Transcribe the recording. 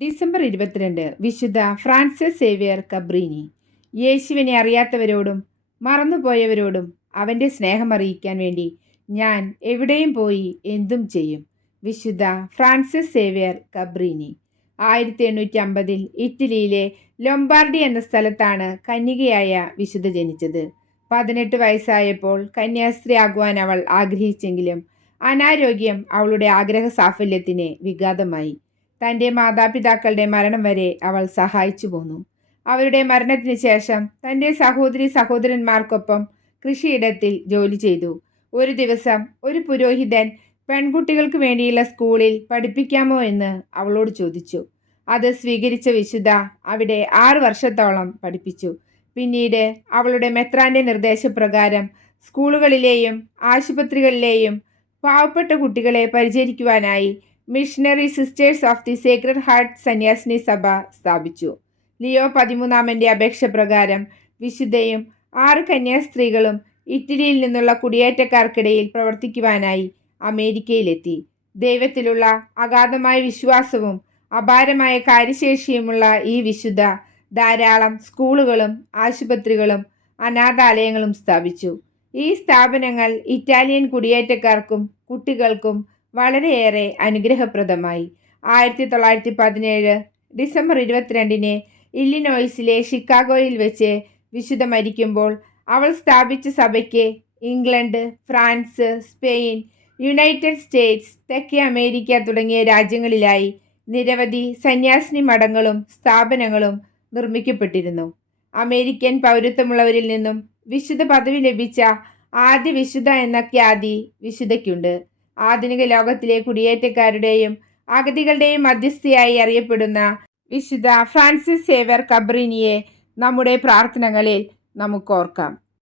December ഇരുപത്തിരണ്ട് വിശുദ്ധ Francis Xavier Cabrini. യേശുവിനെ അറിയാത്തവരോടും മറന്നുപോയവരോടും അവന്റെ സ്നേഹം അറിയിക്കാൻ വേണ്ടി ഞാൻ എവിടെയും പോയി എന്തും ചെയ്യും. വിശുദ്ധ ഫ്രാൻസിസ് സേവിയർ കബ്രീനി. ആയിരത്തി എണ്ണൂറ്റി അമ്പതിൽ ഇറ്റലിയിലെ ലൊംബാർഡി എന്ന സ്ഥലത്താണ് കന്യകയായ വിശുദ്ധ ജനിച്ചത്. പതിനെട്ട് വയസ്സായപ്പോൾ കന്യാസ്ത്രീ ആകുവാൻ അവൾ ആഗ്രഹിച്ചെങ്കിലും അനാരോഗ്യം അവളുടെ ആഗ്രഹ സാഫല്യത്തിന് വിഘാതമായി. തന്റെ മാതാപിതാക്കളുടെ മരണം വരെ അവൾ സഹായിച്ചു പോന്നു. അവരുടെ മരണത്തിന് ശേഷം തന്റെ സഹോദരി സഹോദരന്മാർക്കൊപ്പം കൃഷിയിടത്തിൽ ജോലി ചെയ്തു. ഒരു ദിവസം ഒരു പുരോഹിതൻ പെൺകുട്ടികൾക്ക് വേണ്ടിയുള്ള സ്കൂളിൽ പഠിപ്പിക്കാമോ എന്ന് അവളോട് ചോദിച്ചു. അത് സ്വീകരിച്ച വിശുദ്ധ അവിടെ ആറ് വർഷത്തോളം പഠിപ്പിച്ചു. പിന്നീട് അവളുടെ മെത്രാന്റെ നിർദ്ദേശപ്രകാരം സ്കൂളുകളിലെയും ആശുപത്രികളിലെയും പാവപ്പെട്ട കുട്ടികളെ പരിചരിക്കുവാനായി missionary sisters of the sacred heart സന്യാസിനി സഭ സ്ഥാപിച്ചു. ലിയോ പതിമൂന്നാമന്റെ അപേക്ഷ പ്രകാരം വിശുദ്ധയും ആറ് കന്യാസ്ത്രീകളും ഇറ്റലിയിൽ നിന്നുള്ള കുടിയേറ്റക്കാർക്കിടയിൽ പ്രവർത്തിക്കുവാനായി അമേരിക്കയിലെത്തി. ദൈവത്തിലുള്ള അഗാധമായ വിശ്വാസവും അപാരമായ കാര്യശേഷിയുമുള്ള ഈ വിശുദ്ധ ധാരാളം സ്കൂളുകളും ആശുപത്രികളും അനാഥാലയങ്ങളും സ്ഥാപിച്ചു. ഈ സ്ഥാപനങ്ങൾ ഇറ്റാലിയൻ കുടിയേറ്റക്കാർക്കും കുട്ടികൾക്കും വളരെയേറെ അനുഗ്രഹപ്രദമായി. ആയിരത്തി തൊള്ളായിരത്തി പതിനേഴ് ഡിസംബർ ഇരുപത്തിരണ്ടിന് ഇല്ലിനോയ്സിലെ ഷിക്കാഗോയിൽ വെച്ച് വിശുദ്ധ മരിക്കുമ്പോൾ അവൾ സ്ഥാപിച്ച സഭയ്ക്ക് England France Spain United States തെക്കേ അമേരിക്ക തുടങ്ങിയ രാജ്യങ്ങളിലായി നിരവധി സന്യാസിനി മഠങ്ങളും സ്ഥാപനങ്ങളും നിർമ്മിക്കപ്പെട്ടിരുന്നു. അമേരിക്കൻ പൗരത്വമുള്ളവരിൽ നിന്നും വിശുദ്ധ പദവി ലഭിച്ച ആദ്യ വിശുദ്ധ എന്ന ഖ്യാതി വിശുദ്ധയ്ക്കുണ്ട്. ആധുനിക ലോകത്തിലെ കുടിയേറ്റക്കാരുടെയും അഗതികളുടെയും മധ്യസ്ഥയായി അറിയപ്പെടുന്ന വിശുദ്ധ ഫ്രാൻസിസ് സേവർ കബ്രീനിയെ നമ്മുടെ പ്രാർത്ഥനകളിൽ നമുക്കോർക്കാം